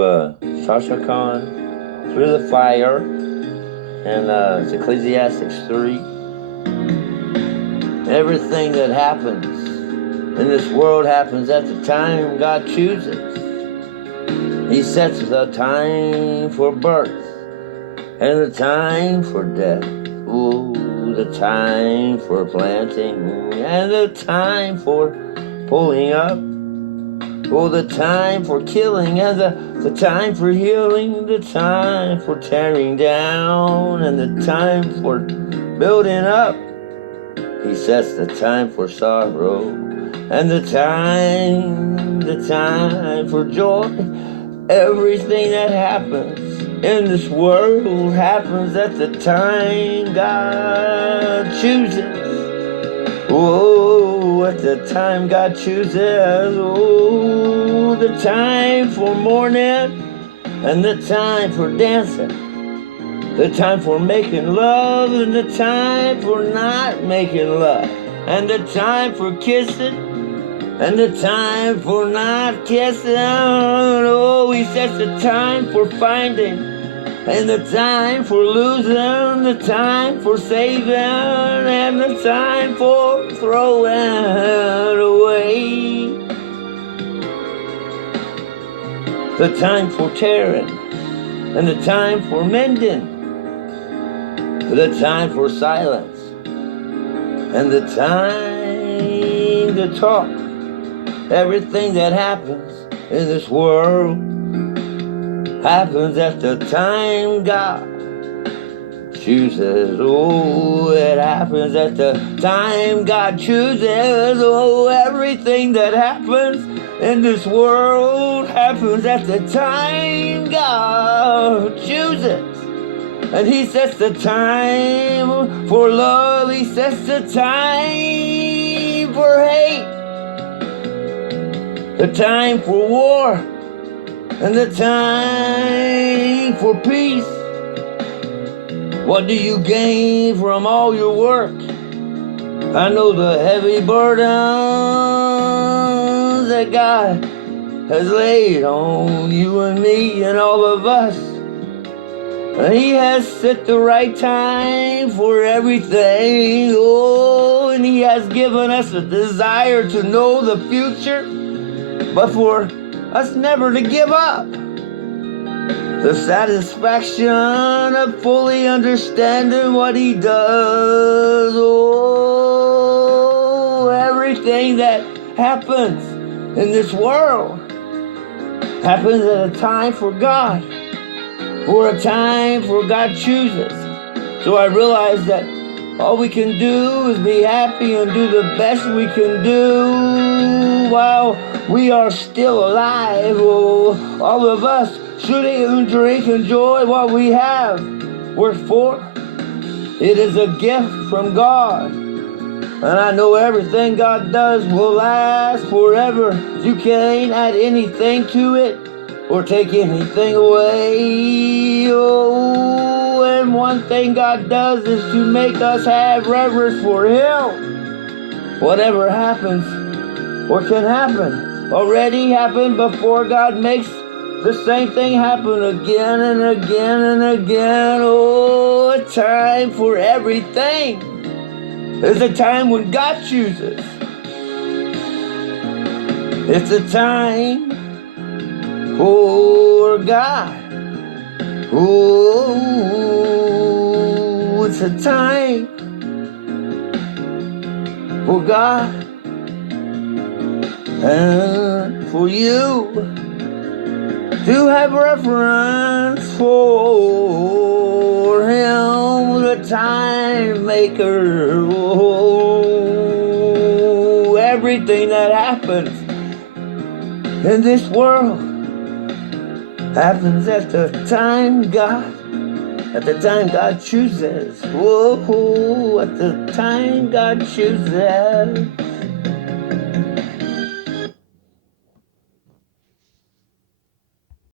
of Sasha Khan, Through the Fire, and it's Ecclesiastes 3. Everything that happens in this world happens at the time God chooses. He sets the time for birth and the time for death. Ooh, the time for planting and the time for pulling up. Oh, the time for killing and the time for healing, the time for tearing down and the time for building up. He sets the time for sorrow and the time for joy. Everything that happens in this world happens at the time God chooses. Oh, at the time God chooses. Oh, the time for mourning and the time for dancing. The time for making love and the time for not making love. And the time for kissing and the time for not kissing. Oh, he sets the time for finding and the time for losing, the time for saving, and the time for throwing away. The time for tearing, and the time for mending, the time for silence, and the time to talk. Everything that happens in this world happens at the time God chooses. Oh, it happens at the time God chooses. Oh, everything that happens in this world happens at the time God chooses. And he sets the time for love. He sets the time for hate. The time for war. And the time for peace. What do you gain from all your work? I know the heavy burdens that God has laid on you and me and all of us. And he has set the right time for everything. Oh, and he has given us a desire to know the future, but for us never to give up. The satisfaction of fully understanding what he does. Oh, everything that happens in this world happens at a time for God. For a time for God chooses. So I realized that all we can do is be happy and do the best we can do while we are still alive. Oh, all of us should eat and drink, enjoy what we have. Wherefore, it is a gift from God. And I know everything God does will last forever. You can't add anything to it or take anything away. Oh, and one thing God does is to make us have reverence for him. Whatever happens or can happen already happened before God makes the same thing happen again and again and again. Oh, a time for everything. There's a time when God chooses. It's a time for God. Oh, it's a time for God and for you to have reference for him, the Timemaker. Oh, everything that happens in this world happens at the time God chooses. Whoa, at the time God chooses.